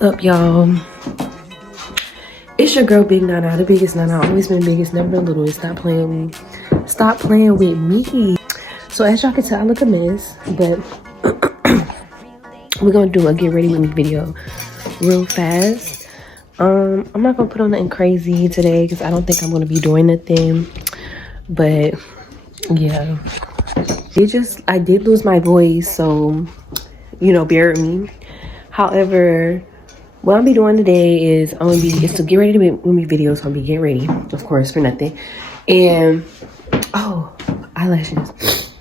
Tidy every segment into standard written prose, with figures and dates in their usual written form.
Up, y'all? It's your girl, Big Nana, the biggest Nana. Always been biggest, never been littlest. Stop playing with me. Stop playing with me. So as y'all can tell, I look a mess, but we're gonna do a get ready with me video real fast. I'm not gonna put on nothing crazy today because I don't think I'm gonna be doing nothing. But yeah, I did lose my voice, so bear with me. However, what I'll be doing today is it's to get ready to make me videos. So I'll be getting ready, of course, for nothing. And oh, eyelashes.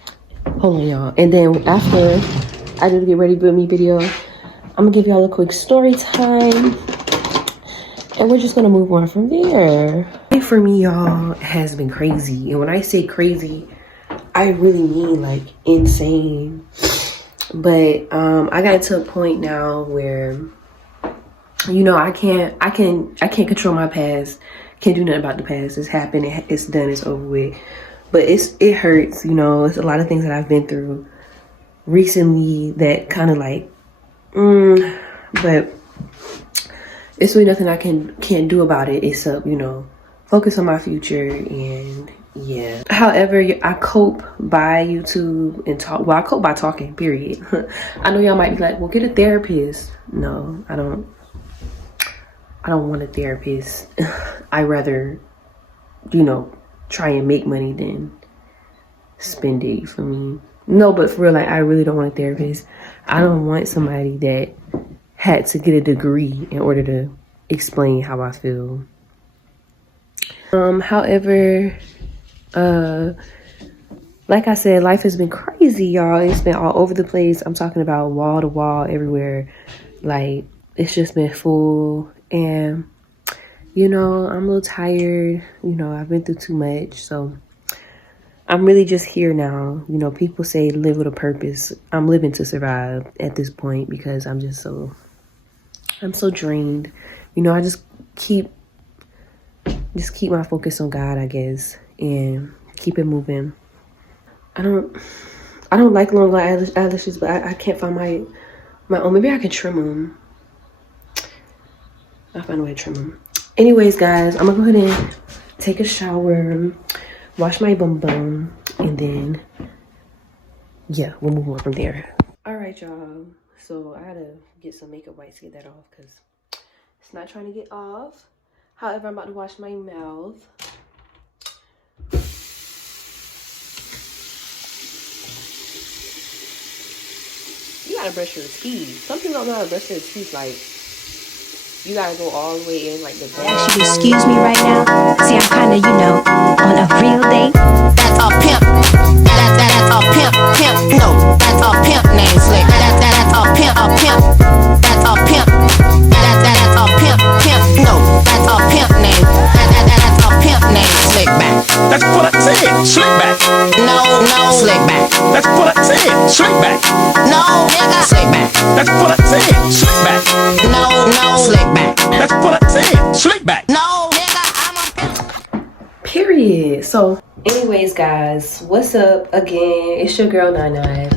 Hold on, y'all. And then after I do the get ready with me video, I'm gonna give y'all a quick story time, and we're just gonna move on from there. For me, y'all, has been crazy, and when I say crazy, I really mean like insane. But I got to a point now where I can't control my past. Can't do nothing about the past. It's happened. It's done. It's over with. But it hurts. It's a lot of things that I've been through recently that kind of like, but it's really nothing I can't do about it except focus on my future. And yeah. However, I cope by YouTube and talk. Well, I cope by talking. Period. I know y'all might be like, well, get a therapist. No, I don't want a therapist. I rather, try and make money than spend it for me. No, but for real, like, I really don't want a therapist. I don't want somebody that had to get a degree in order to explain how I feel. However, like I said, life has been crazy, y'all. It's been all over the place. I'm talking about wall to wall, everywhere. Like, it's just been full. And I'm a little tired. I've been through too much, so I'm really just here now. People say live with a purpose. I'm living to survive at this point because I'm so drained. I just keep my focus on God, I guess, and keep it moving. I don't like long eyelashes, but I can't find my own. Maybe I can trim them. I'll find a way to trim them. Anyways, guys, I'm gonna go ahead and take a shower, wash my bum bum, and then yeah, we'll move on from there. All right, y'all. So I had to get some makeup wipes to get that off because it's not trying to get off. However, I'm about to wash my mouth. You gotta brush your teeth. Some people don't know how to brush their teeth. Like, you gotta go all the way in, like the back. Actually, excuse me right now. See, I'm kinda, on a real date. That's a pimp. That's a pimp. No, that's a pimp named Slick. That's a pimp. That's a pimp. That's a pimp. No, that's a pimp name. That's a pimp named Slickback. That's what I said. Slickback. No, Slickback. That's what I said. Slickback. No, nigga. Slickback. That's what I said. Slickback. No, Slickback. That's what I said. Slickback. No, nigga, I'm a pimp. Period. So anyways, guys, what's up again? It's your girl Nana.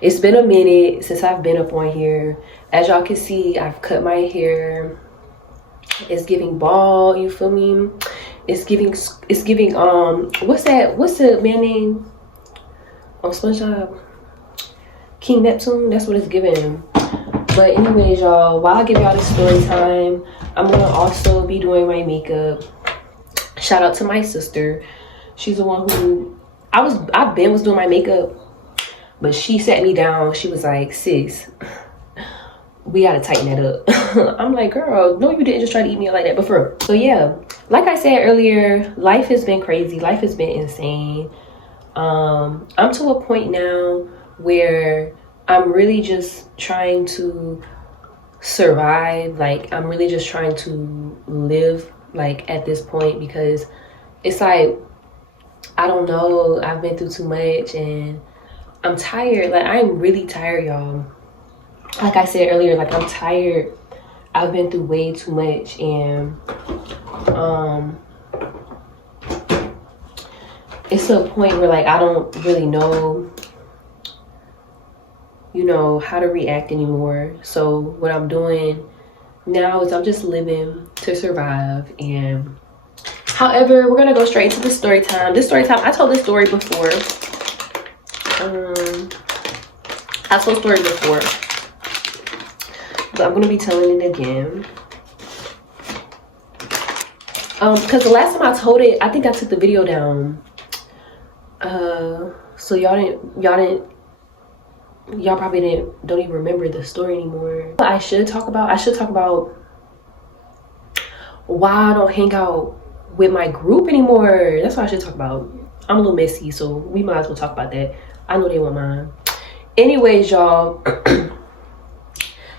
It's been a minute since I've been up on here. As y'all can see, I've cut my hair. It's giving bald, you feel me? It's giving what's the man name on SpongeBob? King Neptune. That's what it's giving. But anyways, y'all, while I give y'all this story time, I'm gonna also be doing my makeup. Shout out to my sister. She's the one who I've been doing my makeup, but she sat me down. She was like, sis, we gotta tighten that up. I'm like, girl, no, you didn't just try to eat me like that. But for real. So yeah, like I said earlier, life has been crazy. Life has been insane. I'm to a point now where I'm really just trying to survive. Like, I'm really just trying to live, like, at this point, because it's like, I don't know, I've been through too much and I'm tired. Like, I'm really tired, y'all. Like I said earlier, like, I'm tired. I've been through way too much, and it's to a point where, like, I don't really know how to react anymore. So what I'm doing now is I'm just living to survive. And however, we're gonna go straight into the story time. This story time, I told this story before. I told story before, but I'm gonna be telling it again. Because the last time I told it, I think I took the video down. So y'all probably don't even remember the story anymore. I should talk about why I don't hang out with my group anymore. That's what I should talk about. I'm a little messy, so we might as well talk about that. I know they won't mind. Anyways, y'all,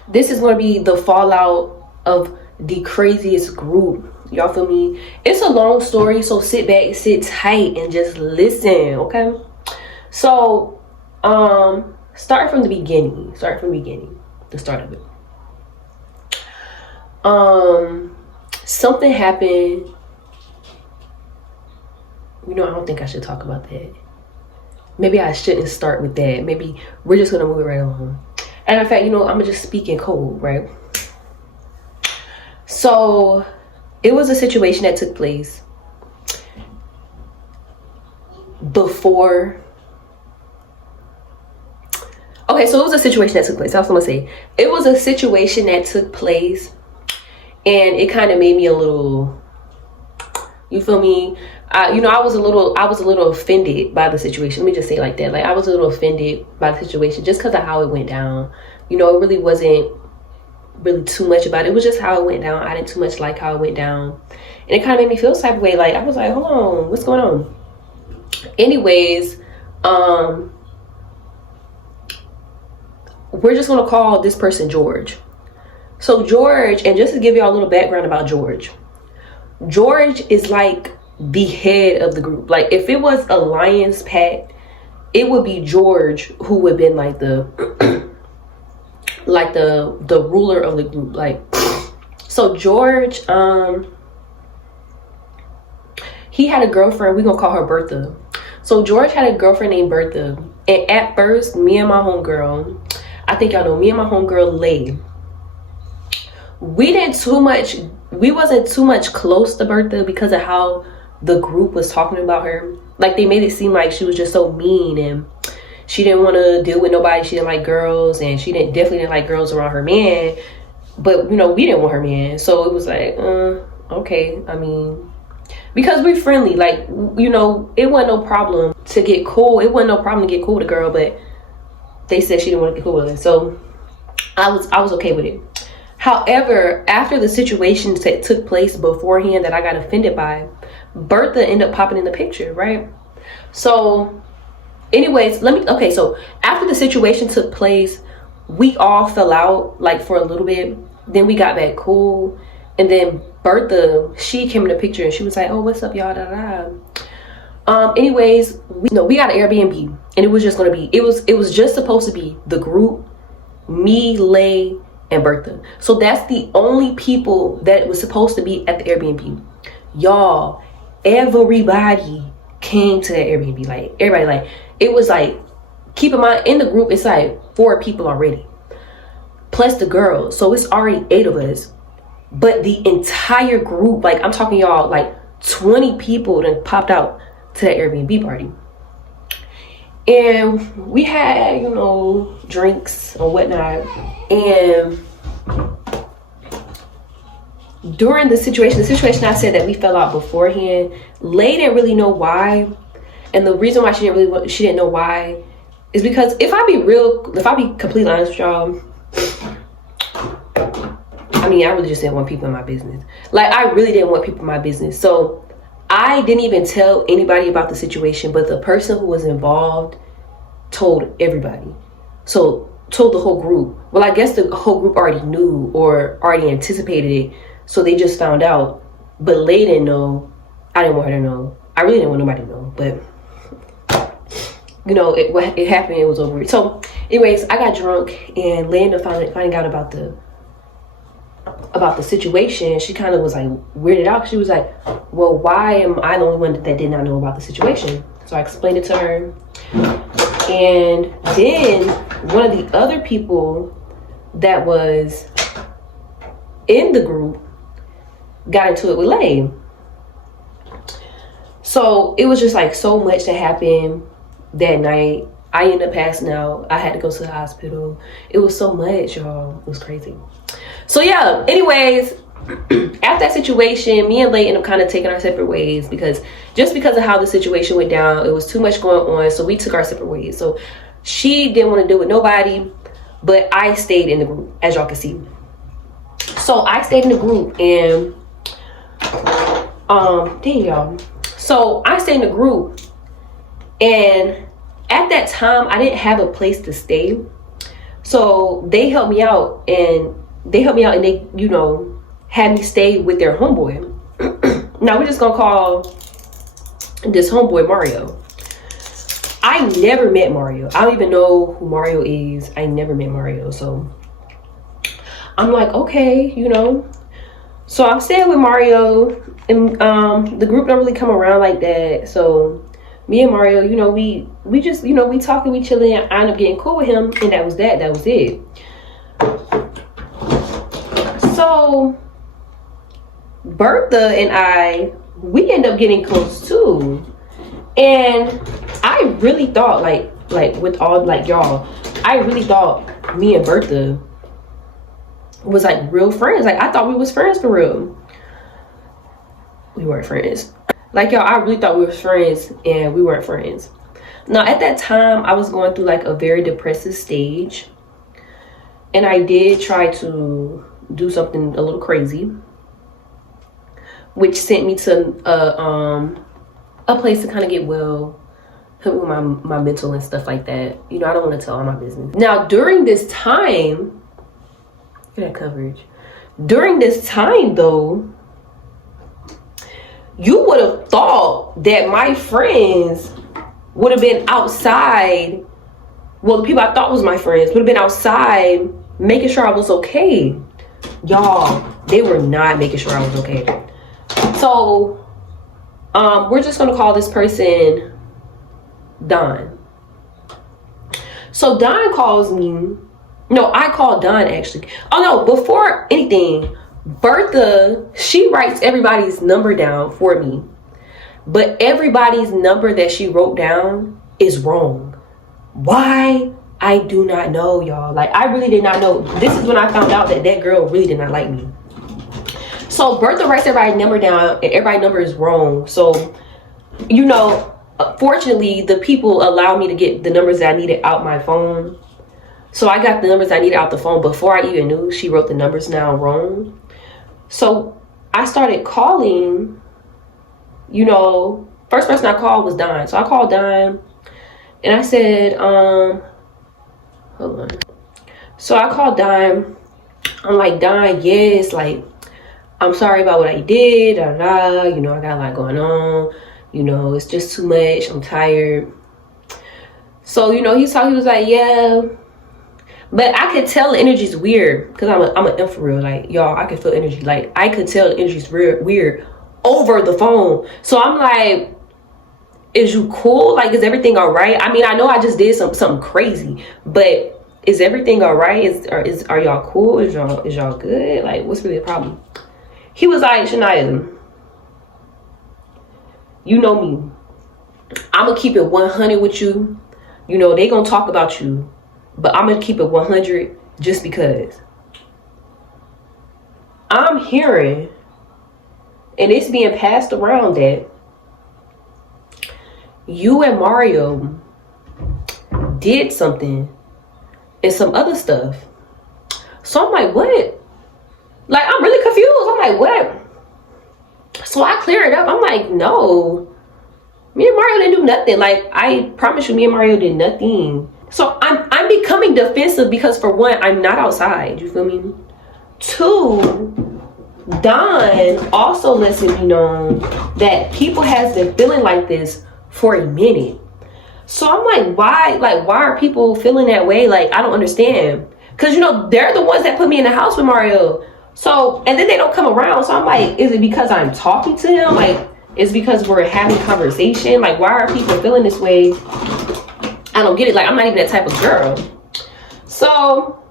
this is gonna be the fallout of the craziest group. Y'all feel me? It's a long story, so sit back, sit tight, and just listen, okay? So, start from the beginning. The start of it. Something happened. You know, I don't think I should talk about that. Maybe I shouldn't start with that. Maybe we're just gonna move it right along. And in fact, you know, I'm gonna just speak in code, right? So, it was a situation that took place before. Okay, so it was a situation that took place. That's what I'm gonna say. It was a situation that took place, and it kind of made me a little. You feel me? You know, I was a little offended by the situation. Let me just say it like that. Like, I was a little offended by the situation just because of how it went down. You know, it really wasn't really too much about it. It was just how it went down. I didn't too much like how it went down, and it kind of made me feel some type of way. Like, I was like, hold on, what's going on? Anyways, we're just gonna call this person George. So George, and just to give y'all a little background about George is like the head of the group. Like, if it was a Lions pack, it would be George who would have been like the like the ruler of the group. Like, so George, he had a girlfriend. We're gonna call her Bertha. So George had a girlfriend named Bertha, and at first, me and my homegirl, I think y'all know, me and my homegirl Lay, we wasn't too much close to Bertha because of how the group was talking about her. Like, they made it seem like she was just so mean, and she didn't want to deal with nobody. She didn't like girls, and she definitely didn't like girls around her man. But, you know, we didn't want her man. So it was like, okay. I mean, because we're friendly. Like, you know, it wasn't no problem to get cool. It wasn't no problem to get cool with the girl, but they said she didn't want to get cool with her. So I was okay with it. However, after the situation that took place beforehand that I got offended by, Bertha ended up popping in the picture, right? So anyways, so after the situation took place, we all fell out, like, for a little bit. Then we got back cool. And then Bertha, she came in the picture and she was like, oh, what's up, y'all? Anyways, we got an Airbnb, and it was just it was just supposed to be the group, me, Lay, and Bertha. So that's the only people that was supposed to be at the Airbnb. Y'all, everybody came to the Airbnb. Like, everybody, like, it was like, keep in mind, in the group, it's like 4 people already, plus the girls. So it's already 8 of us. But the entire group, like, I'm talking y'all, like 20 people that popped out to that Airbnb party. And we had, you know, drinks and whatnot. And during the situation I said that we fell out beforehand, Lay didn't really know why. And the reason why she didn't know why is because if I be completely honest with y'all, I mean, I really just didn't want people in my business. Like, I really didn't want people in my business. So I didn't even tell anybody about the situation, but the person who was involved told everybody. So told the whole group. Well, I guess the whole group already knew or already anticipated it. So they just found out. But Lay didn't know. I didn't want her to know. I really didn't want nobody to know. But, you know, it happened. It was over. So anyways, I got drunk, and Lay ended up finding out about the situation. She kind of was like weirded out. She was like, well, why am I the only one that did not know about the situation? So I explained it to her. And then one of the other people that was in the group got into it with Lay. So it was just like so much that happened that night. I ended up passing out. I had to go to the hospital. It was so much, y'all. It was crazy. So yeah, anyways, after that situation, me and Lay ended up kind of taking our separate ways because of how the situation went down, it was too much going on. So we took our separate ways. So she didn't want to deal with nobody, but I stayed in the group, as y'all can see. So I stayed in the group and dang y'all. So I stayed in the group, and at that time I didn't have a place to stay. So they helped me out and they, you know, had me stay with their homeboy. Now we're just gonna call this homeboy Mario. I never met Mario. I don't even know who Mario is. I never met Mario. So I'm like, okay, you know. So I'm staying with Mario, and the group don't really come around like that. So me and Mario, you know, we just, you know, we talking, we chilling. I end up getting cool with him, and that was it. So Bertha and I, we end up getting close too. And I really thought like with all, like, y'all, I really thought me and Bertha was like real friends. Like I thought we was friends for real. We weren't friends. Like, y'all, I really thought we were friends and we weren't friends. Now at that time I was going through like a very depressive stage, and I did try to do something a little crazy, which sent me to a place to kind of get well, help with my mental and stuff like that. You know, I don't want to tell all my business. Now during this time, get that coverage. During this time though, you would have thought that my friends would have been outside. Well, the people I thought was my friends would have been outside making sure I was okay. Y'all, they were not making sure I was okay. So we're just gonna call this person Don. So Don calls me. No, I called Don actually. Oh no, before anything, Bertha, she writes everybody's number down for me, but everybody's number that she wrote down is wrong. Why? I do not know, y'all. Like, I really did not know. This is when I found out that that girl really did not like me. So Bertha writes everybody's number down and everybody's number is wrong. So, you know, fortunately the people allowed me to get the numbers that I needed out my phone. So I got the numbers I needed out the phone before I even knew she wrote the numbers down wrong. So I started calling, you know, first person I called was Don. So I called Don and I said, hold on. So I called Don. I'm like, Don, yes, like, I'm sorry about what I did, you know, I got a lot going on, you know, it's just too much, I'm tired. So, you know, he was like, yeah. But I could tell the energy's weird because I'm an infrared. Like, y'all, I can feel energy. Like, I could tell the energy's weird over the phone. So I'm like, is you cool? Like, is everything all right? I mean, I know I just did something crazy, but is everything all right? Are y'all cool? Is y'all good? Like, what's really the problem? He was like, Shania, you know me. I'm gonna keep it 100 with you. You know, they gonna talk about you, but I'm gonna keep it 100 just because. I'm hearing, and it's being passed around, that you and Mario did something and some other stuff. So I'm like, what? Like, I'm really confused. I'm like, what? So I clear it up. I'm like, no, me and Mario didn't do nothing. Like, I promise you, me and Mario did nothing. So I'm becoming defensive because, for one, I'm not outside. You feel me? Two, Don also lets it be known that people has been feeling like this for a minute. So I'm like, why? Like, why are people feeling that way? Like, I don't understand. Because, you know, they're the ones that put me in the house with Mario. So, and then they don't come around. So I'm like, is it because I'm talking to him? Like, is it because we're having conversation? Like, why are people feeling this way? I don't get it. Like, I'm not even that type of girl. So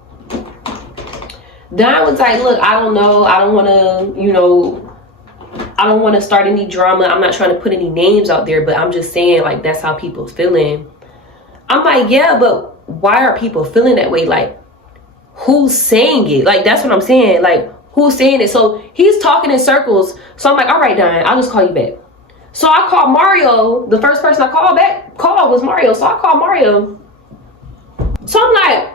Don was like, look, I don't know. I don't want to, you know, I don't want to start any drama. I'm not trying to put any names out there, but I'm just saying, like, that's how people feeling. I'm like, yeah, but why are people feeling that way? Like, who's saying it? Like, that's what I'm saying. Like, who's saying it? So he's talking in circles. So I'm like, all right, Don, I'll just call you back. So I called Mario. The first person I called was Mario. So I called Mario. So I'm like,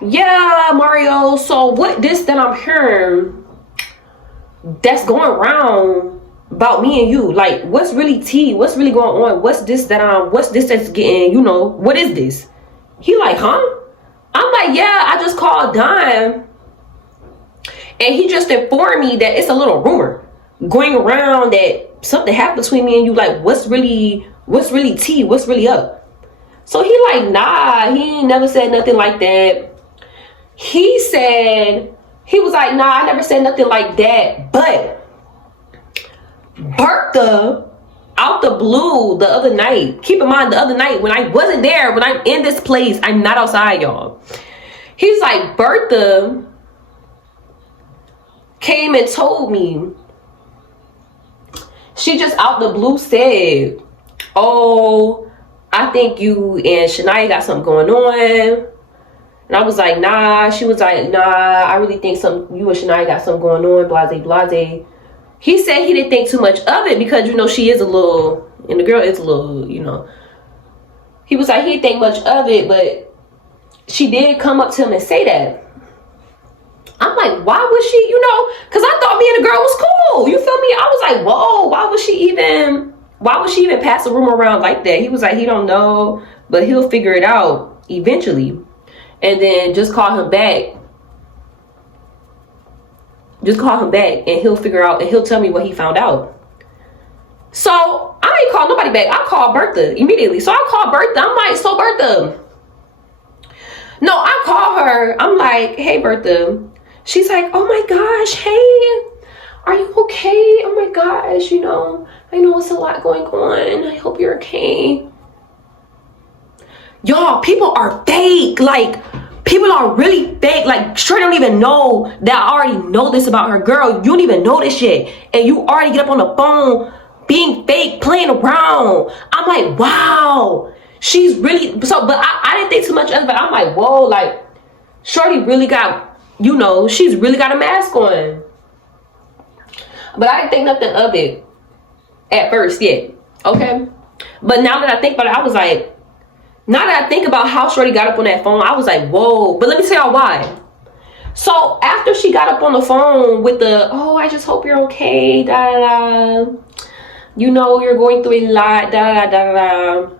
yeah, Mario, so what this that I'm hearing that's going around about me and you? Like, what's really tea? What's really going on? What's this that's getting, you know, what is this? He like, huh? I'm like, yeah, I just called Don and he just informed me that it's a little rumor going around that something happened between me and you. Like, what's really tea? What's really up? So he like, nah, he ain't never said nothing like that. He said, he was like, nah, I never said nothing like that. But Bertha, out the blue the other night, keep in mind the other night when I wasn't there, when I'm in this place, I'm not outside, y'all. He's like, Bertha came and told me, she just out the blue said, oh, I think you and Shania got something going on. And I was like, nah. She was like, nah, I really think you and Shania got something going on, blase, blase. He said he didn't think too much of it because, you know, she is a little, and the girl is a little, you know. He was like, he didn't think much of it, but she did come up to him and say that. I'm like, why would she, you know, because I thought me and the girl was cool. You feel me? I was like, whoa, why would she even pass a rumor around like that? He was like, he don't know, but he'll figure it out eventually. And then just call him back. Just call him back and he'll figure out and he'll tell me what he found out. So I ain't called nobody back. I called Bertha immediately. So I called Bertha. I'm like, so Bertha. No, I call her. I'm like, hey, Bertha. She's like, oh my gosh, hey, are you okay? Oh my gosh, you know, I know it's a lot going on. I hope you're okay. Y'all, people are fake. Like, people are really fake. Like, straight don't even know that I already know this about her. Girl, you don't even know this shit. And you already get up on the phone being fake, playing around. I'm like, wow. She's really, so, but I didn't think too much of it. But I'm like, whoa, like, shorty really got, you know, she's really got a mask on. But I didn't think nothing of it at first yet. Okay? But now that I think about it, I was like, now that I think about how shorty got up on that phone, I was like, whoa. But let me tell y'all why. So after she got up on the phone with the, oh, I just hope you're okay, da da da. You know, you're going through a lot, da da da da.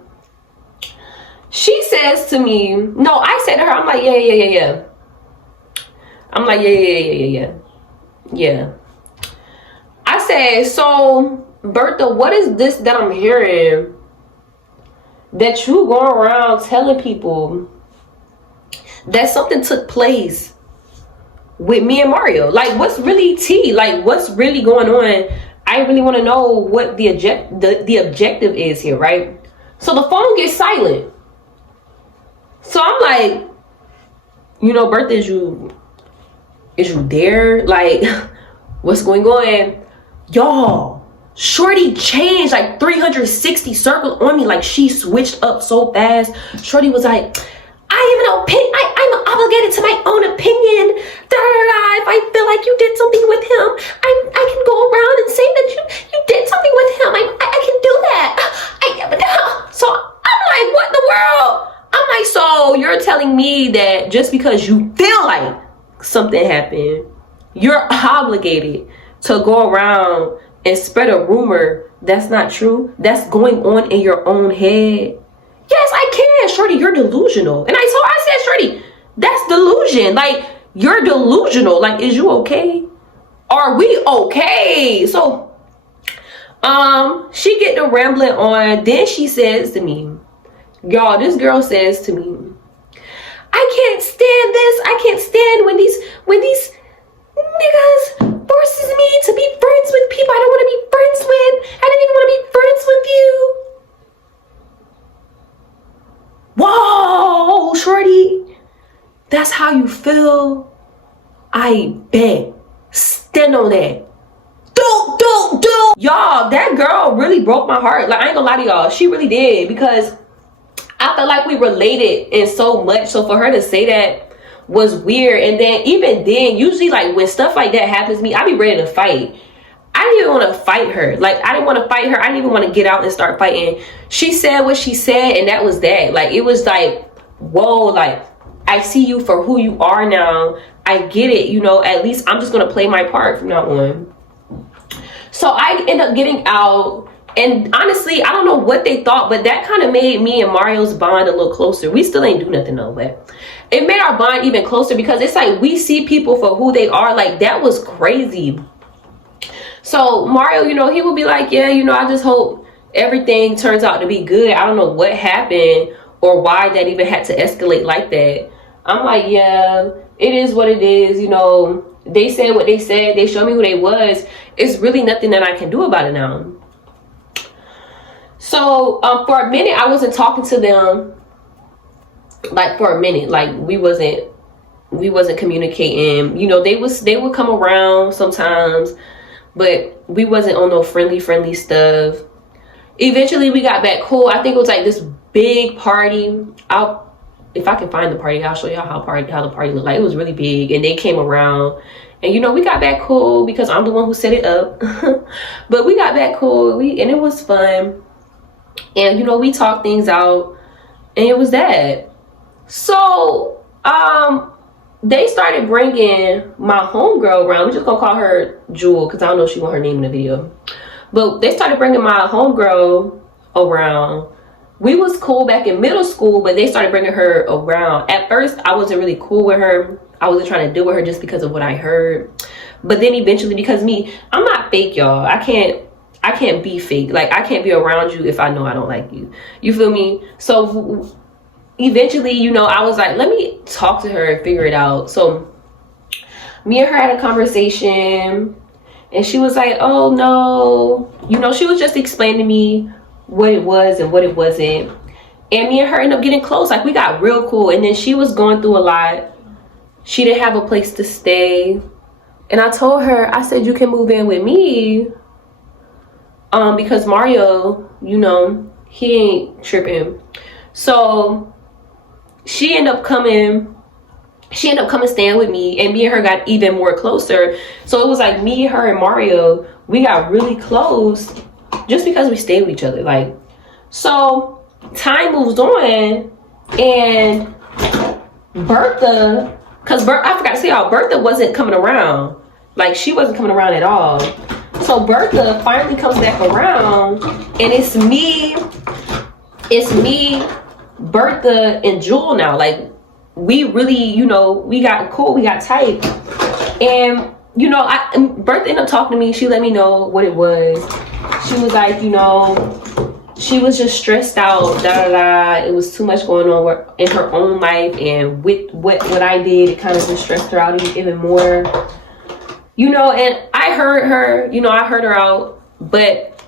She says to me, no, I said to her, I'm like, yeah. I'm like, yeah. I said, so Bertha, what is this that I'm hearing that you going around telling people that something took place with me and Mario? Like, what's really tea? Like, what's really going on? I really want to know what the objective is here, right? So the phone gets silent. So I'm like, you know, Bertha, is you there? Like, what's going on? Y'all, shorty changed like 360 circles on me. Like, she switched up so fast. Shorty was like, I'm obligated to my own opinion. Da, da, da. If I feel like you did something with him, I can go around and say that you did something with him. I can do that. So I'm like, what in the world? I'm like, so you're telling me that just because you feel like something happened, you're obligated to go around and spread a rumor that's not true, that's going on in your own head? Yes, I can, shorty, you're delusional. And I said, shorty, that's delusion. Like, you're delusional. Like, is you okay? Are we okay? So, she get the rambling on. Then she says to me, y'all, this girl says to me, I can't stand this. I can't stand when these niggas forces me to be friends with people I don't want to be friends with. I didn't even want to be friends with you. Whoa, shorty, that's how you feel I bet. Stand on that. Do. Y'all, that girl really broke my heart. Like, I ain't gonna lie to y'all. She really did, because I felt like we related in so much. So for her to say that was weird. And then even then, usually like when stuff like that happens to me, I be ready to fight. I didn't even want to fight her. Like, I didn't want to fight her. I didn't even want to get out and start fighting. She said what she said, and that was that. Like, it was like, whoa, like, I see you for who you are now. I get it, you know, at least I'm just going to play my part from now on. So I end up getting out, and honestly, I don't know what they thought, but that kind of made me and Mario's bond a little closer. We still ain't do nothing though, but it made our bond even closer, because it's like we see people for who they are. Like, that was crazy. So Mario, you know, he would be like, yeah, you know, I just hope everything turns out to be good. I don't know what happened or why that even had to escalate like that. I'm like, yeah, it is what it is. You know, they said what they said. They showed me who they was. It's really nothing that I can do about it now. So for a minute, I wasn't talking to them. Like, for a minute, like we wasn't communicating. You know, they would come around sometimes, but we wasn't on no friendly stuff. Eventually we got back cool. I think it was like this big party. If I can find the party, I'll show y'all how the party looked like. It was really big, and they came around, and you know, we got back cool because I'm the one who set it up. But we got back cool, and it was fun. And you know, we talked things out, and it was that. So they started bringing my homegirl around. We're just gonna call her Jewel, because I don't know if she want her name in the video. But they started bringing my homegirl around. We was cool back in middle school, but they started bringing her around. At first, I wasn't really cool with her. I wasn't trying to deal with her just because of what I heard. But then eventually, because I'm not fake, y'all. I can't be fake. Like, I can't be around you if I know I don't like you. You feel me? So eventually, you know, I was like, let me talk to her and figure it out. So me and her had a conversation, and she was like, oh no, you know, she was just explaining to me what it was and what it wasn't. And me and her ended up getting close. Like, we got real cool. And then she was going through a lot. She didn't have a place to stay, and I told her, I said, you can move in with me, because Mario, you know, he ain't tripping. So she ended up coming staying with me, and me and her got even more closer. So it was like me, her, and Mario, we got really close just because we stayed with each other. Like, so time moves on, and Bertha, because I forgot to say y'all, Bertha wasn't coming around. Like, she wasn't coming around at all. So Bertha finally comes back around, and it's me, Bertha, and Jewel now. Like, we really, you know, we got cool, we got tight. And you know, Bertha ended up talking to me. She let me know what it was. She was like, you know, she was just stressed out, It was too much going on in her own life, and with what I did, it kind of just stressed her out even more. You know, and I heard her, you know, I heard her out. But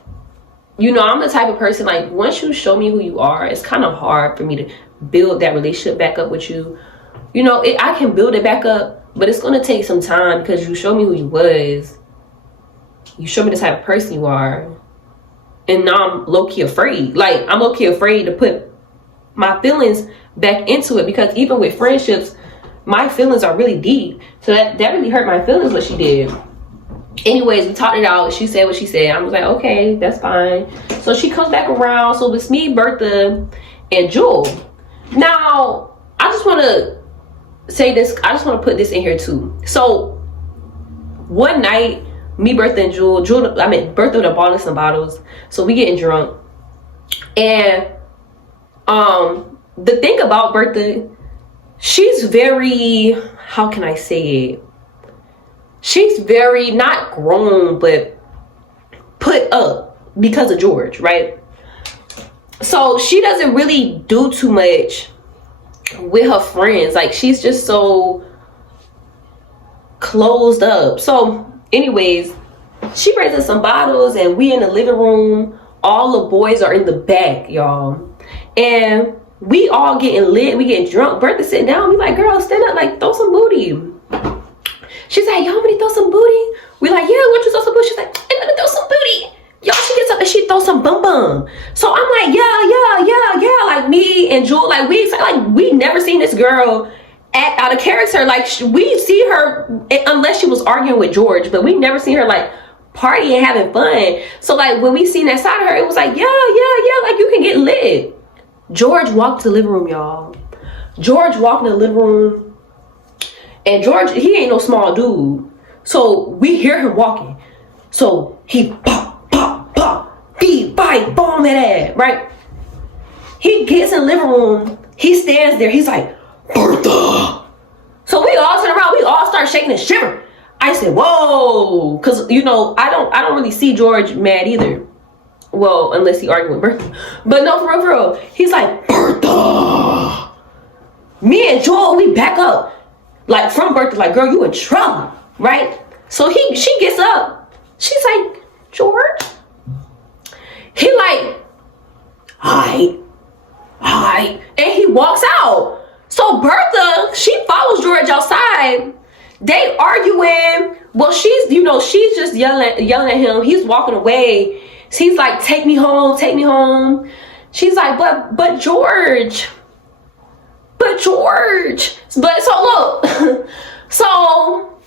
you know, I'm the type of person, like, once you show me who you are, it's kind of hard for me to build that relationship back up with you. You know, I can build it back up, but it's going to take some time, because you show me who you was. You show me the type of person you are. And now I'm low-key afraid. Like, I'm low-key afraid to put my feelings back into it, because even with friendships, my feelings are really deep. So that really hurt my feelings, what she did. Anyways, we talked it out. She said what she said. I was like, okay, that's fine. So she comes back around. So it's me, Bertha, and Jewel. Now, I just want to say this. I just want to put this in here too. So one night, me, Bertha, and Bertha would have bought us some bottles. So we getting drunk. And the thing about Bertha, she's very, how can I say it? She's very, not grown, but put up because of George, right? So she doesn't really do too much with her friends. Like, she's just so closed up. So anyways, she brings us some bottles, and we in the living room. All the boys are in the back, y'all. And we all getting lit. We getting drunk. Bertha sitting down. We like, girl, stand up. Like, throw some booty. She's like, yo, want me to throw some booty? We like, yeah, want you to throw some booty? She's like, hey, let me throw some booty. Y'all, she gets up and she throws some bum bum. So I'm like, yeah. Like me and Jewel, like we never seen this girl act out of character. Like we see her unless she was arguing with George, but we never seen her like partying, having fun. So like when we seen that side of her, it was like, yeah, like you can get lit. George walked to the living room, y'all. George walked in the living room, and George, he ain't no small dude. So we hear him walking. So he bite, bomb that ass, right? He gets in the living room, he stands there, he's like, Bertha. So we all turn around, we all start shaking and shivering. I said, whoa, because you know, I don't really see George mad either. Well, unless he argued with Bertha. But no, for real. He's like, Bertha. Me and Joel, we back up. Like from Bertha, like, girl, you in trouble, right? So she gets up. She's like, George? He like, hi. And he walks out. So Bertha, she follows George outside. They arguing. Well, she's just yelling at him. He's walking away. He's like, take me home. She's like, but George. But so look. So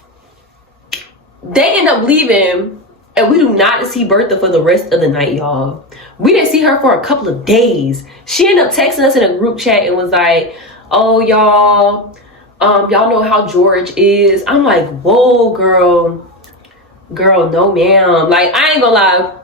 they end up leaving. And we do not see Bertha for the rest of the night, y'all. We didn't see her for a couple of days. She ended up texting us in a group chat and was like, oh, y'all know how George is. I'm like, whoa, girl, no, ma'am. Like, I ain't gonna lie.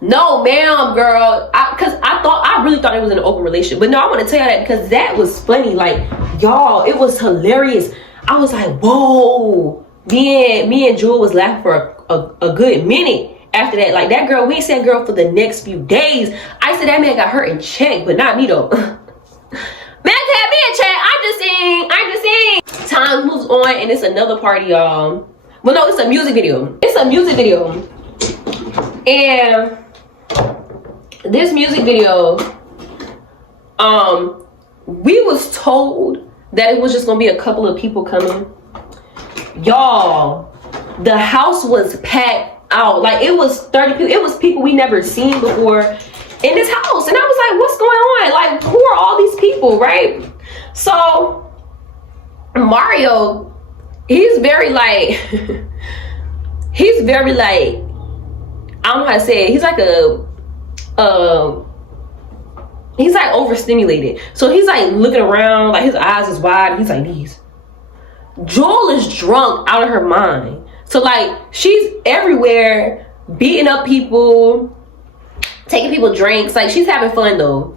No, ma'am, girl. Because I really thought it was an open relationship. But no, I want to tell you that because that was funny. Like, y'all, it was hilarious. I was like, whoa. Me and Jewel was laughing for a good minute after that. Like, that girl, we ain't seen that girl for the next few days. I said that man got hurt in check, but not me though. Man had me in check. I'm just saying. Time moves on and it's another party, y'all. Well, no, it's a music video. And this music video, we was told that it was just gonna be a couple of people coming. Y'all, the house was packed out. Like, it was 30 people. It was people we never seen before in this house. And I was like, what's going on? Like, who are all these people, right? So Mario, he's very like I don't know how to say it. He's like he's like overstimulated. So he's like looking around, like his eyes is wide. He's like these. Jewel is drunk out of her mind. So like she's everywhere, beating up people, taking people drinks. Like, she's having fun though.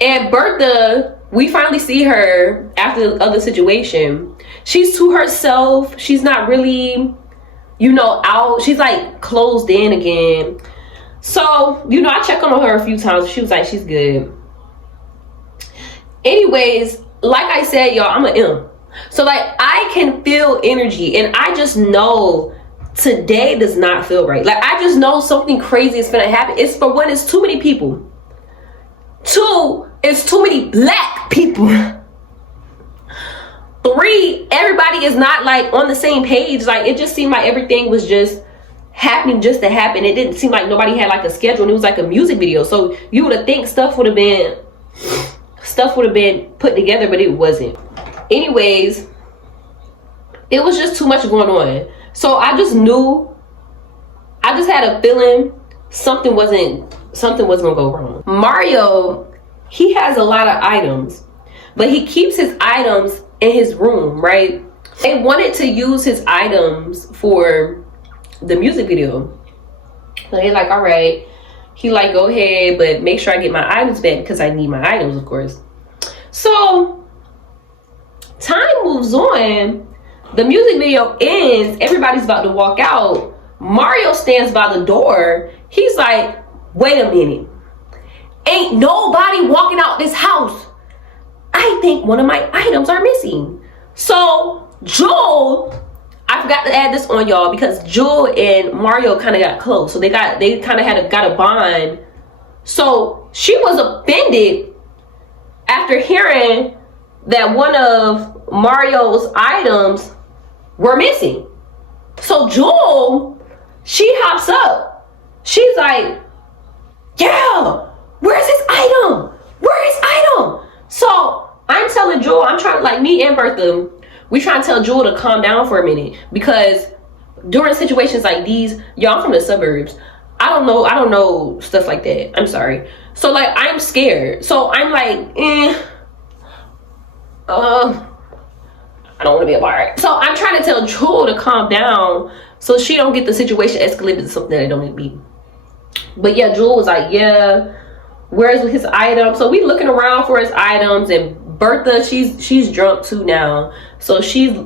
And Bertha, we finally see her after the other situation. She's to herself. She's not really, out. She's like closed in again. So, I checked on her a few times. She was like, she's good. Anyways, like I said, y'all, I'm an M. So like, I can feel energy, and I just know today does not feel right. Like, I just know something crazy is gonna happen. It's, for one, it's too many people. Two, it's too many black people. Three, everybody is not like on the same page. Like, it just seemed like everything was just happening just to happen. It didn't seem like nobody had like a schedule, and it was like a music video. So you would have think stuff would have been put together, but it wasn't. Anyways, it was just too much going on. So I just had a feeling something wasn't gonna go wrong. Mario, he has a lot of items, but he keeps his items in his room, right? They wanted to use his items for the music video. So they're like, all right. He like, go ahead, but make sure I get my items back because I need my items, of course. So time moves on. The music video ends. Everybody's about to walk out. Mario stands by the door. He's like, wait a minute. Ain't nobody walking out this house. I think one of my items are missing. So Jewel, I forgot to add this on y'all because Jewel and Mario kind of got close. So they kind of got a bond. So she was offended after hearing that one of Mario's items were missing. So Jewel, she hops up. She's like, yeah, where's his item? Where's his item? So I'm telling Jewel, I'm trying to, like, me and Bertha, we trying to tell Jewel to calm down for a minute, because during situations like these, y'all, I'm from the suburbs. I don't know stuff like that. I'm sorry. So, like, I'm scared. So I'm like, I don't want to be a part. So I'm trying to tell Jewel to calm down so she don't get the situation escalated to something that it don't need to be. But yeah, Jewel was like, yeah, where's his item? So we looking around for his items, and Bertha, she's drunk too now. So she's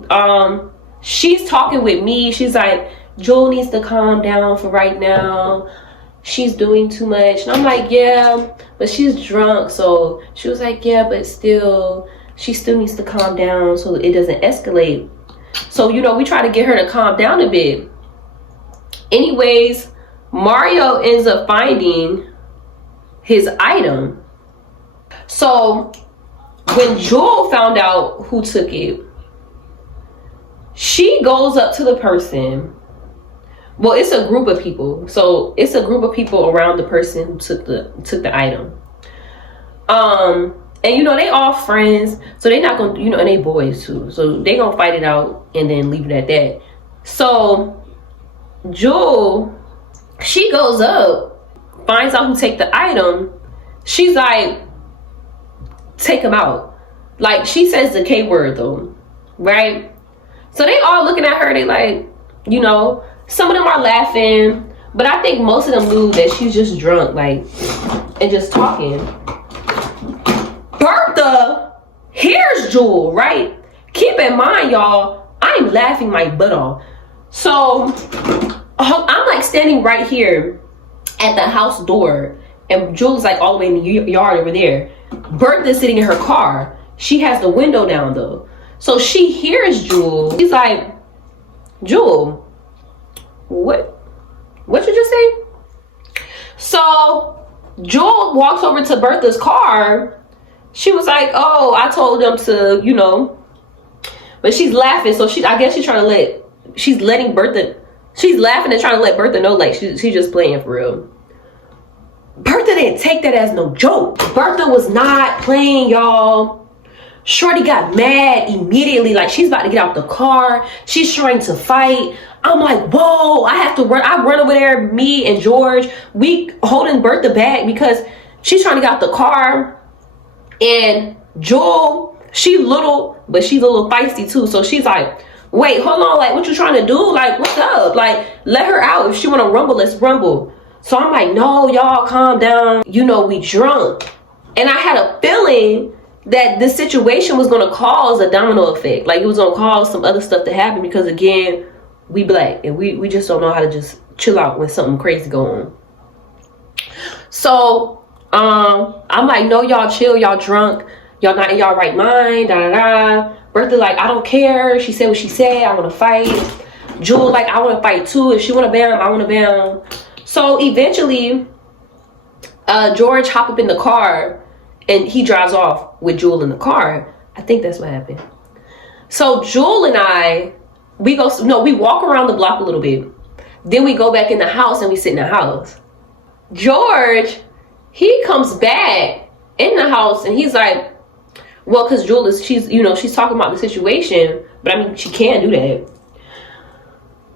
talking with me. She's like, Jewel needs to calm down for right now. She's doing too much. And I'm like, yeah, but she's drunk. So she was like, yeah, but still, she still needs to calm down so it doesn't escalate. So, you know, we try to get her to calm down a bit. Anyways, Mario ends up finding his item. So when Jewel found out who took it, she goes up to the person. Well, it's a group of people. So it's a group of people around the person who took the item. And you know, they all friends, so they not gonna, you know, and they boys too, so they gonna fight it out and then leave it at that. So Jewel, she goes up, finds out who take the item. She's like, take him out. Like, she says the K word though, right? So they all looking at her, they like, you know, some of them are laughing, but I think most of them knew that she's just drunk, like, and just talking. Bertha here's Jewel, right? Keep in mind, y'all, I'm laughing my butt off. So I'm like standing right here at the house door, and Jewel's like all the way in the yard over there. Bertha's sitting in her car. She has the window down though. So she hears Jewel. She's like, Jewel, what you just say? So Jewel walks over to Bertha's car. She was like, oh, I told them to, you know, but she's laughing. So I guess she's letting Bertha, she's laughing and trying to let Bertha know, like, she's just playing for real. Bertha didn't take that as no joke. Bertha was not playing, y'all. Shorty got mad immediately, like she's about to get out the car. She's trying to fight. I'm like, whoa, I have to run. I run over there, me and George. We holding Bertha back because she's trying to get out the car. And Jewel, she's a little feisty too. So she's like, wait, hold on, like, what you trying to do? Like, what's up? Like, let her out. If she want to rumble, let's rumble. So I'm like, no, y'all, calm down. You know, we drunk. And I had a feeling that this situation was going to cause a domino effect. Like, it was going to cause some other stuff to happen because, again, we black. And we just don't know how to just chill out when something crazy go on. So I'm like, no, y'all chill, y'all drunk, y'all not in y'all right mind, da da da. Bertha like, I don't care, she said what she said, I want to fight. Jewel like, I want to fight too, if she want to bam, I want to bam. So eventually George hop up in the car and he drives off with Jewel in the car. I think that's what happened. So Jewel and I, we walk around the block a little bit, then we go back in the house and we sit in the house. George, he comes back in the house and he's like, well, because Jewel she's talking about the situation, but I mean, she can't do that.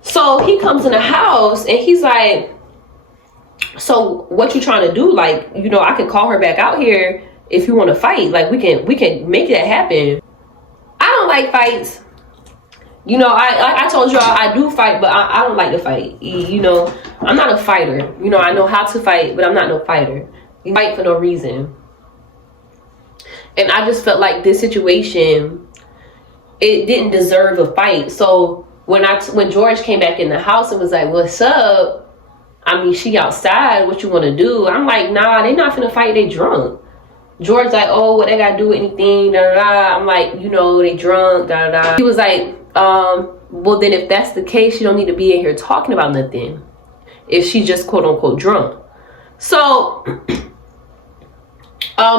So he comes in the house and he's like, so what you trying to do? Like, you know, I can call her back out here if you want to fight. Like, we can make that happen. I don't like fights. You know, I told y'all I do fight, but I don't like to fight. You know, I'm not a fighter. You know, I know how to fight, but I'm not no fighter. You fight for no reason. And I just felt like this situation, it didn't deserve a fight. So when George came back in the house and was like, what's up? I mean, she outside, what you want to do? I'm like, nah, they not finna fight, they drunk. George's like, oh, what they gotta do with anything, da da da. I'm like, you know, they drunk, da da da. He was like, well, then if that's the case, she don't need to be in here talking about nothing if she's just quote unquote drunk. So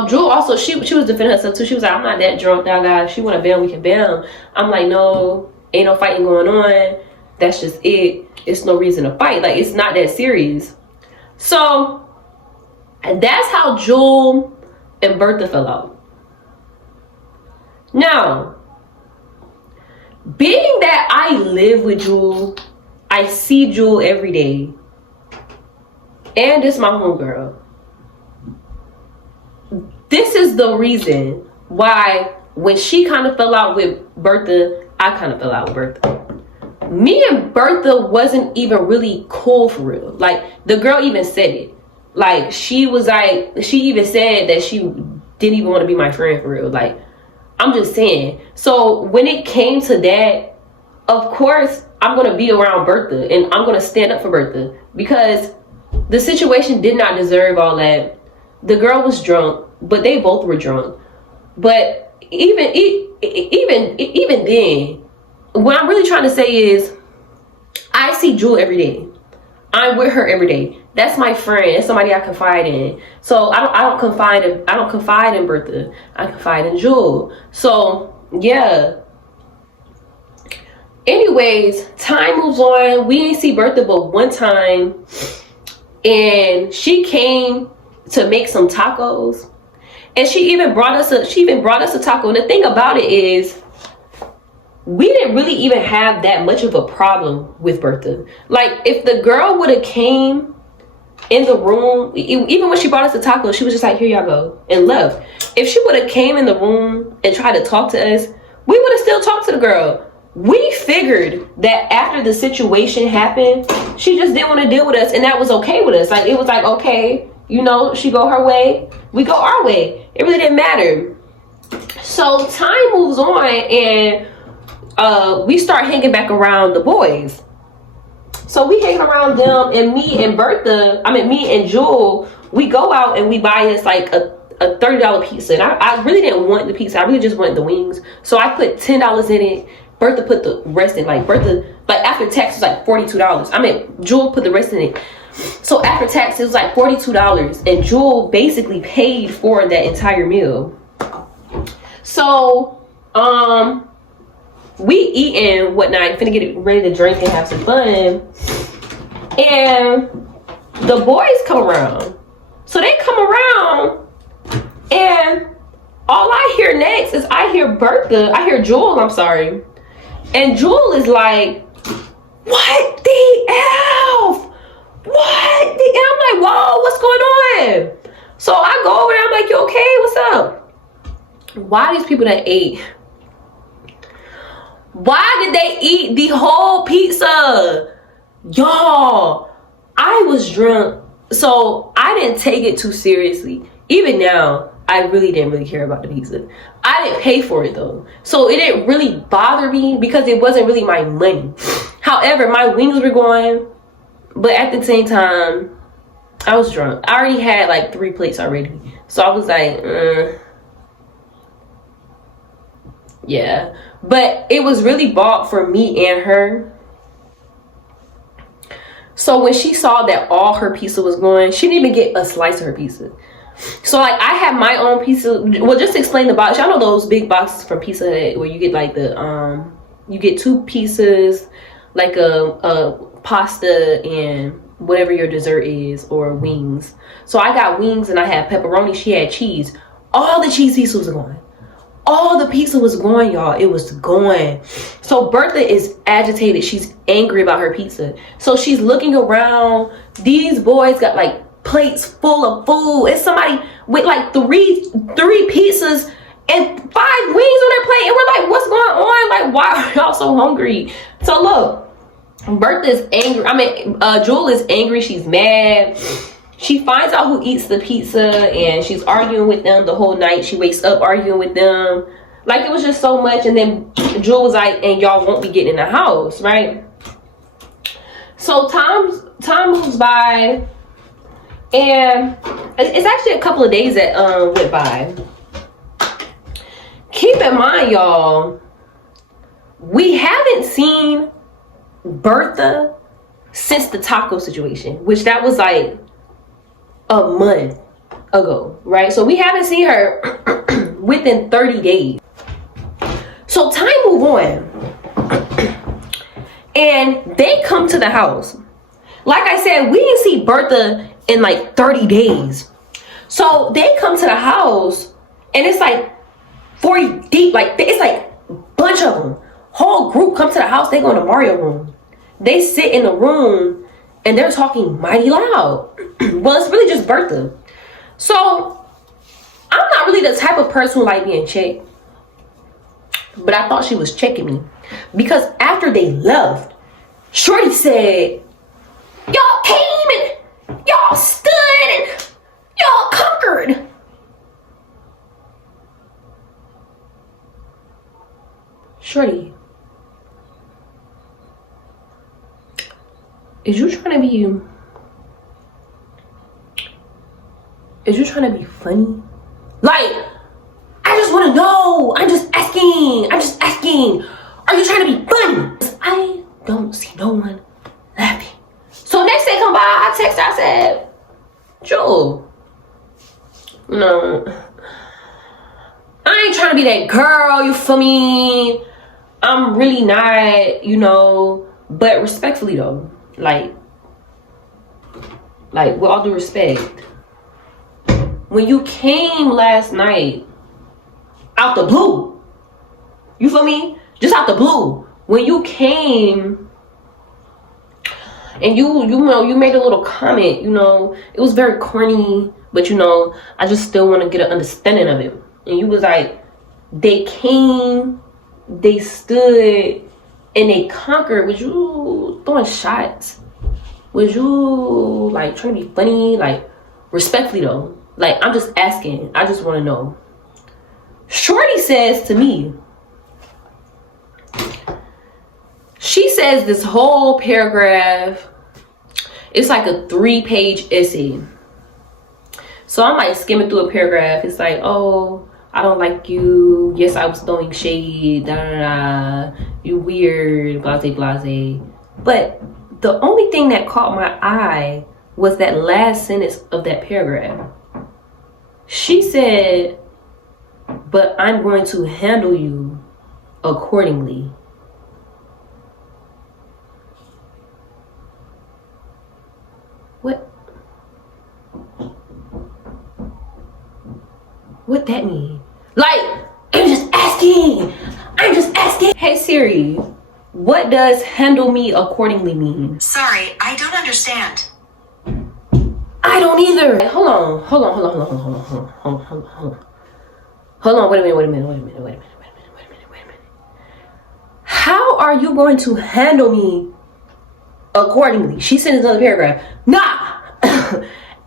Jewel also, she was defending herself too. She was like, I'm not that drunk, da da. If she want to bail, we can bail. I'm like, no, ain't no fighting going on. That's just it. It's no reason to fight. Like, it's not that serious. So that's how Jewel and Bertha fell out. Now, being that I live with Jewel, I see Jewel every day, and it's my homegirl. This is the reason why when she kind of fell out with Bertha, I kind of fell out with Bertha. Me and Bertha wasn't even really cool for real. Like, the girl even said it. Like, she was like, she even said that she didn't even want to be my friend for real. Like, I'm just saying. So when it came to that, of course, I'm going to be around Bertha and I'm going to stand up for Bertha, because the situation did not deserve all that. The girl was drunk, but they both were drunk. But even then, what I'm really trying to say is, I see Jewel every day. I'm with her every day. That's my friend. That's somebody I confide in. So I don't confide in Bertha. I confide in Jewel. So yeah. Anyways, time moves on. We didn't see Bertha but one time, and she came to make some tacos, and she even brought us a taco. And the thing about it is, we didn't really even have that much of a problem with Bertha. Like, if the girl would have came in the room, even when she brought us the taco, she was just like, here y'all go, and left. If she would have came in the room and tried to talk to us, we would have still talked to the girl. We figured that after the situation happened, she just didn't want to deal with us, and that was okay with us. Like, it was like, okay, you know, she go her way, we go our way. It really didn't matter. So time moves on, and we start hanging back around the boys. So we hanging around them, and me and Jewel, we go out and we buy us like a $30 pizza. And I really didn't want the pizza. I really just wanted the wings. So I put $10 in it. Bertha put the rest in. Like, after tax was like $42. Jewel put the rest in it. So after tax, it was like $42. And Jewel basically paid for that entire meal. So, we eating whatnot, finna get ready to drink and have some fun, and the boys come around. So they come around, and all I hear next is I hear Jewel, and Jewel is like, what the F? What the? And I'm like, whoa, what's going on? So I go over there, I'm like, you okay? What's up? Why these people that ate? Why did they eat the whole pizza? Y'all, I was drunk, so I didn't take it too seriously. Even now, I really didn't care about the pizza. I didn't pay for it though, so it didn't really bother me because it wasn't really my money. However, my wings were going, but at the same time, I was drunk. I already had like 3 plates already, so I was like, yeah. But it was really bought for me and her. So when she saw that all her pizza was going, she didn't even get a slice of her pizza. So like, I have my own pizza. Well, just to explain the box. Y'all know those big boxes from Pizza Hut where you get like the you get 2 pizzas, like a pasta and whatever your dessert is, or wings. So I got wings and I had pepperoni. She had cheese. All the cheese pizza was going. All the pizza was going, y'all. It was going. So Bertha is agitated. She's angry about her pizza. So she's looking around. These boys got like plates full of food. It's somebody with like three pizzas and 5 wings on their plate. And we're like, what's going on? Like, why are y'all so hungry? So look, Bertha's angry. Jewel is angry. She's mad. She finds out who eats the pizza, and she's arguing with them the whole night. She wakes up arguing with them. Like, it was just so much. And then Jewel was like, and y'all won't be getting in the house, right? So time moves by, and it's actually a couple of days that went by. Keep in mind, y'all, we haven't seen Bertha since the taco situation, which that was like a month ago, right? So we haven't seen her within 30 days. So time move on. And they come to the house. Like I said, we didn't see Bertha in like 30 days. So they come to the house and it's like 40 deep. Like it's like a bunch of them. Whole group come to the house. They go in the Mario room. They sit in the room and they're talking mighty loud. Well, it's really just Bertha. So I'm not really the type of person who like being checked. But I thought she was checking me. Because after they left, Shorty said, y'all came and y'all stood and y'all conquered. Shorty, is you trying to be funny? Like, I just want to know. I'm just asking. Are you trying to be funny? I don't see no one laughing. So next day come by, I text her, I said, Joe, no, I ain't trying to be that girl, you feel me? I'm really not, you know, but respectfully though, like with all due respect, when you came last night, out the blue, you feel me? Just out the blue. When you came and you know, you made a little comment, you know, it was very corny, but you know, I just still want to get an understanding of it. And you was like, they came, they stood, and they conquered. Was you throwing shots? Was you like trying to be funny? Like, respectfully though, like, I'm just asking. I just want to know. Shorty says to me, she says this whole paragraph, it's like a 3-page essay. So I'm like skimming through a paragraph. It's like, oh, I don't like you. Yes, I was throwing shade. Da, da, da. You weird. Blase, blase. But the only thing that caught my eye was that last sentence of that paragraph. She said, but I'm going to handle you accordingly. What that mean? Like, I'm just asking. Hey Siri, what does handle me accordingly mean? Sorry, I don't understand. I don't either. Hold on, wait a minute. How are you going to handle me accordingly? She sent another paragraph. Nah, F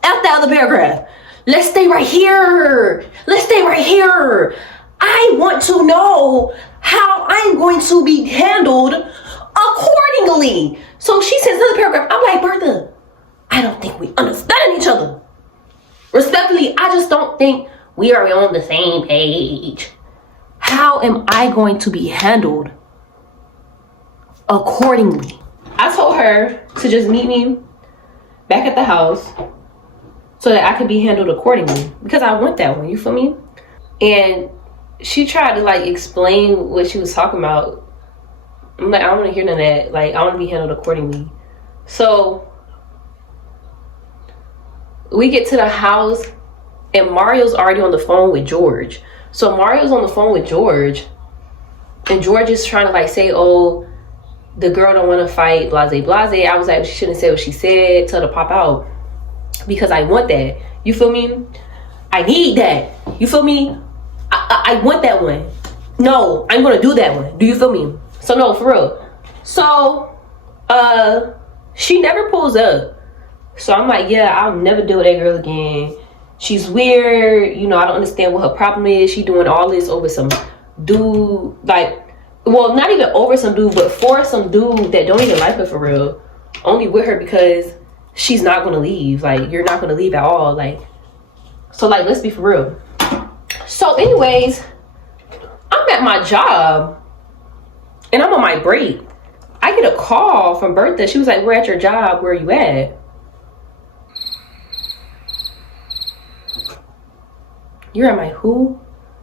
that other paragraph. Let's stay right here. I want to know how I'm going to be handled accordingly. So she sends another paragraph. I'm like, Bertha, I don't think we understand each other. Respectfully, I just don't think we are on the same page. How am I going to be handled accordingly? I told her to just meet me back at the house so that I could be handled accordingly, because I want that one, you feel me? And she tried to like explain what she was talking about. I'm like, I don't want to hear none of that. Like, I want to be handled accordingly. So we get to the house and Mario's already on the phone with George. So Mario's on the phone with George and George is trying to like say, oh, the girl don't want to fight, blase, blase. I was like, she shouldn't say what she said, tell her to pop out, because I want that. You feel me? I need that. You feel me? I want that one. No, I'm gonna do that one. Do you feel me? So no, for real. So she never pulls up. So I'm like, yeah, I'll never deal with that girl again. She's weird, you know, I don't understand what her problem is. She doing all this over some dude, like, well, not even over some dude, but for some dude that don't even like her for real. Only with her because she's not gonna leave. Like, you're not gonna leave at all. Like, so like, let's be for real. So anyways, I'm at my job and I'm on my break. I get a call from Bertha. She was like, we're at your job, where are you at? You're at my who?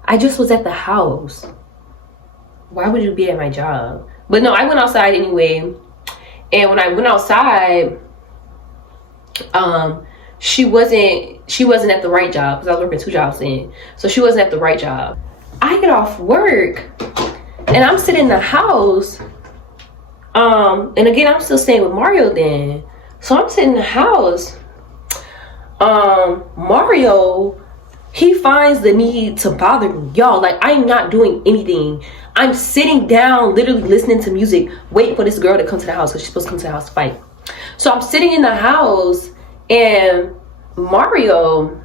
I just was at the house. Why would you be at my job? But no, I went outside anyway. And when I went outside, she wasn't at the right job because I was working 2 jobs in. So she wasn't at the right job. I get off work and I'm sitting in the house. And again, I'm still staying with Mario then. So I'm sitting in the house. Mario, he finds the need to bother me. Y'all, like, I'm not doing anything. I'm sitting down, literally listening to music, waiting for this girl to come to the house because she's supposed to come to the house to fight. So I'm sitting in the house and Mario,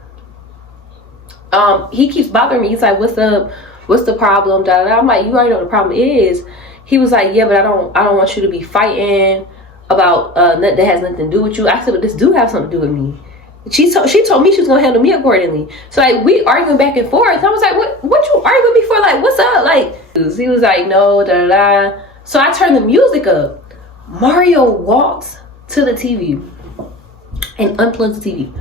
he keeps bothering me. He's like, what's up? What's the problem? Da, da, da. I'm like, you already know what the problem is. He was like, yeah, but I don't want you to be fighting about that has nothing to do with you. I said, but this do have something to do with me. She told me she was gonna handle me accordingly. So like we arguing back and forth. I was like, what you arguing with me for? Like, what's up? Like, he was like, no, da da da. So I turned the music up. Mario walks to the TV and unplugs the TV.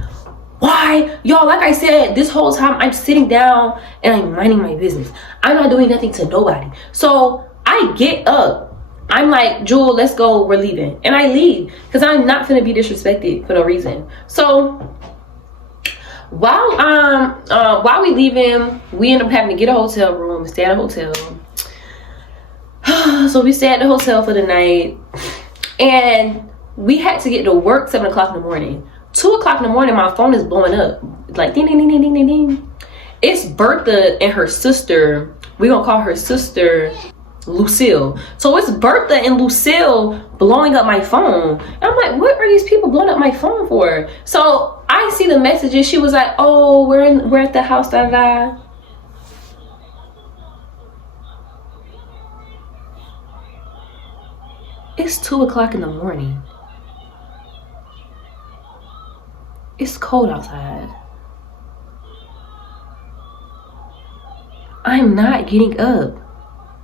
Why? Y'all, like I said, this whole time I'm sitting down and I'm minding my business. I'm not doing nothing to nobody. So I get up. I'm like, Jewel, let's go, we're leaving. And I leave because I'm not gonna be disrespected for no reason. So while we leaving, we end up having to get a hotel room, stay at a hotel. So we stay at the hotel for the night, and we had to get to work 7 o'clock in the morning. 2 o'clock in the morning, my phone is blowing up, like ding ding ding ding ding ding ding. It's Bertha and her sister. We're gonna call her sister Lucille. So it's Bertha and Lucille blowing up my phone. And I'm like, what are these people blowing up my phone for? So I see the messages. She was like, oh, we're at the house, da da. It's 2 o'clock in the morning. It's cold outside. I'm not getting up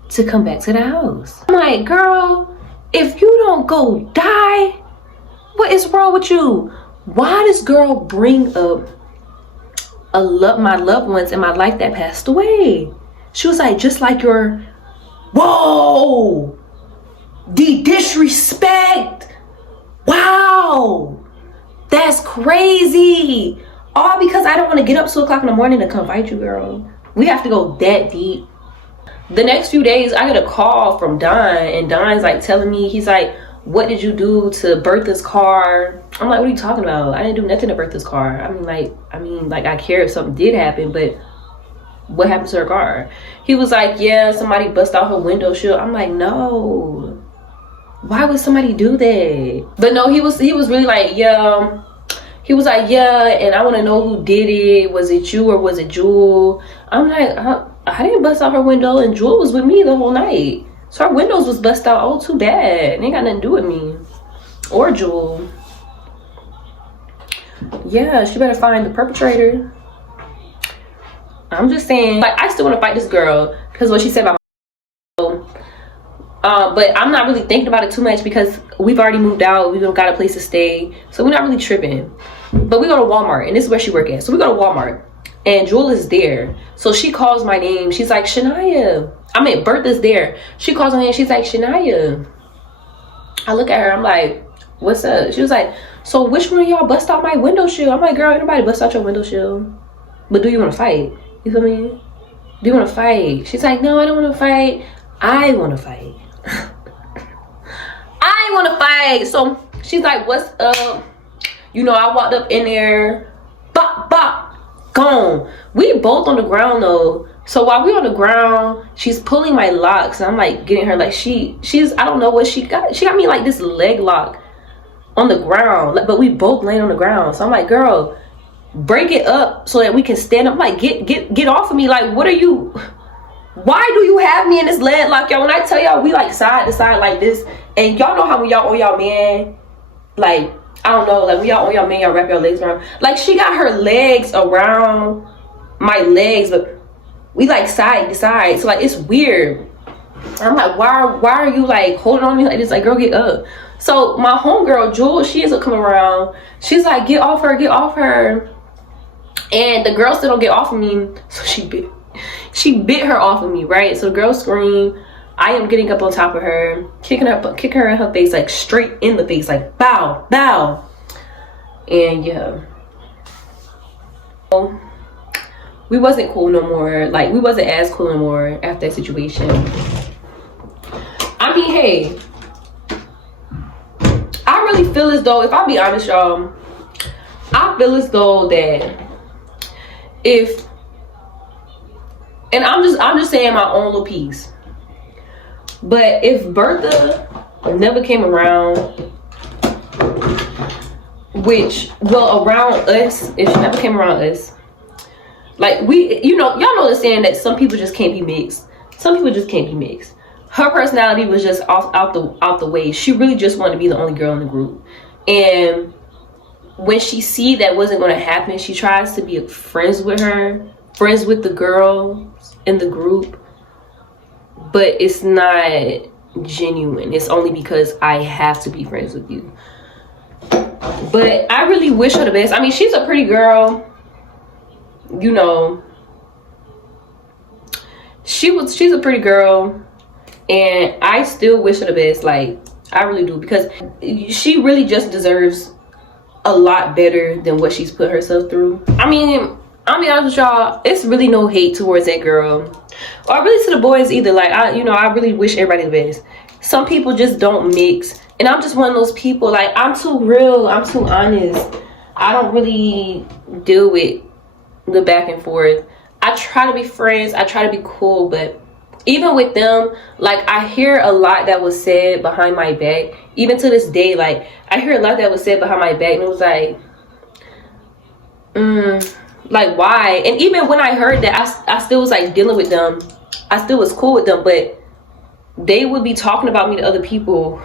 to come back to the house. I'm like, girl, if you don't go die, what is wrong with you? Why does girl bring up my loved ones in my life that passed away? She was like, just like your, whoa, the disrespect. Wow, that's crazy. All because I don't want to get up 2 o'clock in the morning to come fight you, girl. We have to go that deep. The next few days, I get a call from Don, and Don's like telling me, he's like, what did you do to Bertha's car? I'm like, what are you talking about? I didn't do nothing to Bertha's car. I mean, like I care if something did happen, but what happened to her car? He was like, yeah, somebody bust out her window shield. I'm like, no. Why would somebody do that? But no, he was really like, yeah. He was like, yeah, and I want to know who did it. Was it you or was it Jewel? I'm like, I didn't bust out her window, and Jewel was with me the whole night. So her windows was busted out. Oh, too bad. It ain't got nothing to do with me or Jewel. Yeah, she better find the perpetrator. I'm just saying, like, I still want to fight this girl because what she said about my but I'm not really thinking about it too much because we've already moved out. We've got a place to stay, so we're not really tripping. But we go to Walmart, and this is where she work at. So we go to Walmart, and Jewel is there. So she calls my name. She's like, Shania. I mean, Bertha's there. She calls my name. She's like, Shania. I look at her. I'm like, what's up? She was like, so which one of y'all bust out my window shield? I'm like, girl, ain't nobody bust out your window shield. But do you want to fight? You feel me? Do you want to fight? She's like, no, I don't want to fight. I want to fight. I want to fight. So she's like, what's up? You know, I walked up in there. Bop, bop. Gone. We both on the ground though. So while we on the ground, she's pulling my locks. And I'm like getting her, like she's I don't know what she got. She got me like this leg lock on the ground. But we both laying on the ground. So I'm like, girl, break it up so that we can stand up. I'm like, get off of me. Like, what are you? Why do you have me in this leg lock, y'all? When I tell y'all we like side to side like this, and y'all know how when y'all on y'all man, like, I don't know, like when y'all on y'all man, y'all wrap your legs around. Like, she got her legs around my legs, but we like side to side. So like, it's weird. I'm like, why are you like holding on to me like this? Like, girl, get up. So my homegirl, Jewel, she ends up coming around. She's like, get off her, get off her. And the girl still don't get off of me. So she bit her off of me, right? So the girl screamed. I am getting up on top of her, kicking her in her face, like straight in the face, like bow, bow. And yeah, we wasn't cool no more. Like, we wasn't as cool no more after that situation. I mean, hey, I really feel as though, if I'll be honest, y'all, I feel as though that if, and I'm just saying my own little piece, but if Bertha never came around, which, well, around us, if she never came around us, like, we, you know, y'all know the saying that some people just can't be mixed. Some people just can't be mixed. Her personality was just out the way. She really just wanted to be the only girl in the group. And when she see that wasn't going to happen, she tries to be friends with the girls in the group. But it's not genuine. It's only because I have to be friends with you. But I really wish her the best. I mean, she's a pretty girl. You know, she's a pretty girl. And I still wish her the best. Like, I really do. Because she really just deserves a lot better than what she's put herself through. I mean, I'll be honest with y'all, it's really no hate towards that girl. Or really to the boys either. Like, I really wish everybody the best. Some people just don't mix. And I'm just one of those people, like, I'm too real. I'm too honest. I don't really deal with the back and forth. I try to be friends. I try to be cool. But even with them, like, I hear a lot that was said behind my back. Even to this day, like, I hear a lot that was said behind my back, and it was like, why? And even when I heard that, I still was like dealing with them. I still was cool with them, but they would be talking about me to other people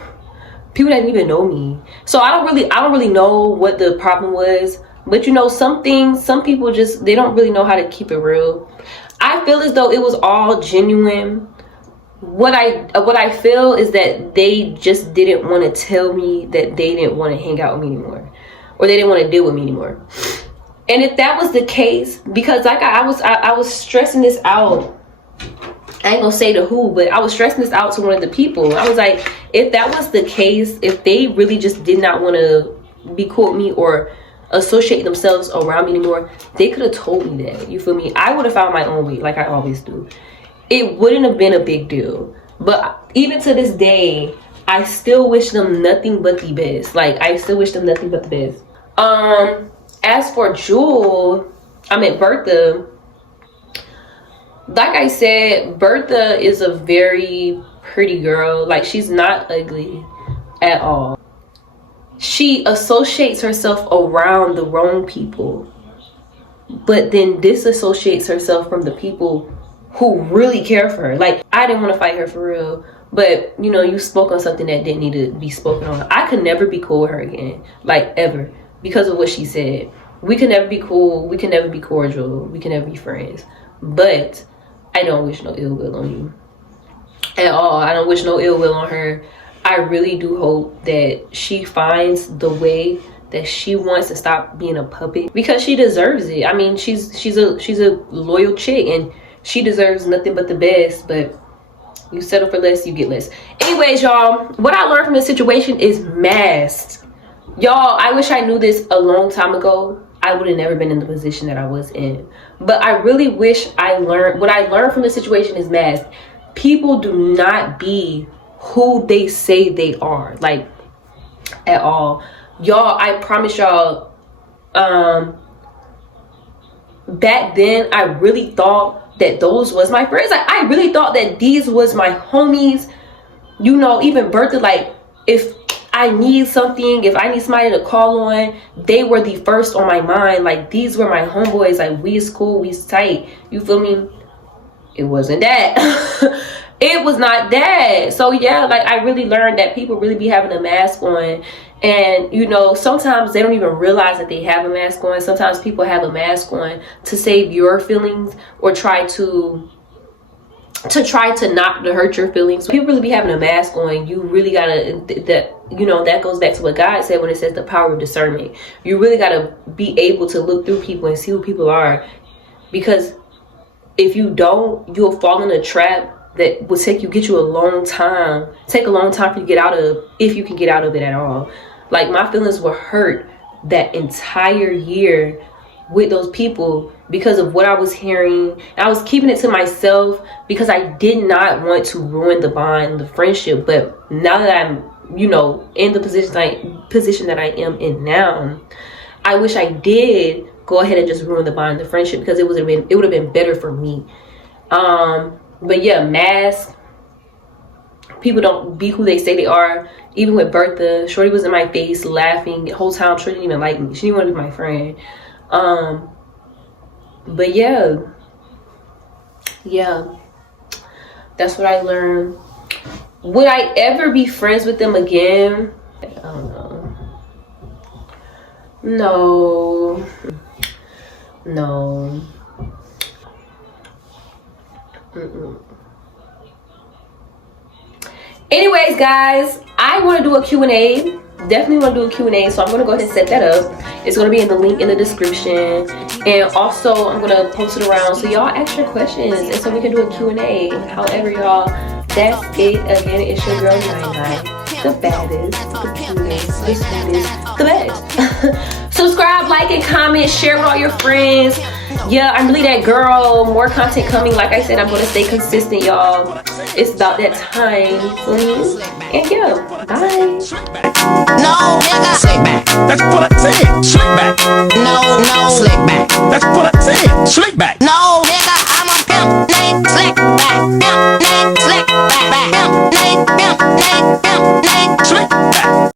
that didn't even know me. So I don't really know what the problem was. But you know, some people just, they don't really know how to keep it real. I feel as though it was all genuine. What I feel is that they just didn't want to tell me that they didn't want to hang out with me anymore, or they didn't want to deal with me anymore. And if that was the case, because like I was stressing this out. I ain't gonna say to who, but I was stressing this out to one of the people. I was like, if that was the case, if they really just did not want to be cool with me or associate themselves around me anymore, they could have told me that. You feel me? I would have found my own way, like I always do. It wouldn't have been a big deal. But even to this day, I still wish them nothing but the best. Like, I still wish them nothing but the best. As for Bertha, like I said, Bertha is a very pretty girl. Like, she's not ugly at all. She associates herself around the wrong people, but then disassociates herself from the people who really care for her. Like, I didn't want to fight her for real, but you know, you spoke on something that didn't need to be spoken on. I could never be cool with her again, like, ever, because of what she said. We can never be cool. We can never be cordial. We can never be friends. But I don't wish no ill will on you at all. I don't wish no ill will on her. I really do hope that she finds the way that she wants to stop being a puppet, because she deserves it. I mean, she's a loyal chick, and she deserves nothing but the best. But you settle for less, you get less. Anyways, y'all, what I learned from this situation is masked. Y'all, I wish I knew this a long time ago. I would have never been in the position that I was in. But I really wish I learned. What I learned from the situation is masked. People do not be who they say they are, like, at all. Y'all, I promise y'all, back then I really thought that those was my friends. Like, I really thought that these was my homies. You know, even Bertha, like, if I need something, if I need somebody to call on, they were the first on my mind. Like, these were my homeboys. Like, we is cool, we is tight. You feel me? It wasn't that. It was not that. So yeah, like, I really learned that people really be having a mask on. And you know, sometimes they don't even realize that they have a mask on. Sometimes people have a mask on to save your feelings, or try to not to hurt your feelings. People really be having a mask on. You really gotta, that, you know, that goes back to what God said when it says the power of discernment. You really gotta be able to look through people and see who people are, because if you don't, you'll fall in a trap that will get you a long time for you to get out of, if you can get out of it at all. Like, my feelings were hurt that entire year with those people because of what I was hearing. And I was keeping it to myself because I did not want to ruin the bond, the friendship. But now that I'm, you know, in the position that I am in now, I wish I did go ahead and just ruin the bond, the friendship, because it would have been better for me. But yeah, mask. People don't be who they say they are. Even with Bertha, Shorty was in my face laughing the whole time. Shorty didn't even like me. She didn't want to be my friend. But yeah, that's what I learned. Would I ever be friends with them again? I don't know. No. Anyways, guys, I want to do a Q&A. Definitely want to do a Q&A, so I'm going to go ahead and set that up. It's going to be in the link in the description, and also I'm going to post it around so y'all ask your questions and so we can do a Q&A. However, y'all, that's it. Again, it's your girl Nine, the baddest, the cutest, the sweetest, the best. Subscribe, like, and comment, share with all your friends. Yeah, I'm really that girl. More content coming. Like I said, I'm going to stay consistent, y'all. It's about that time. And yeah, bye. No, nigga. Slick back. That's what I said. Slick back. No, slick back. That's what I said. Slick back. No, nigga.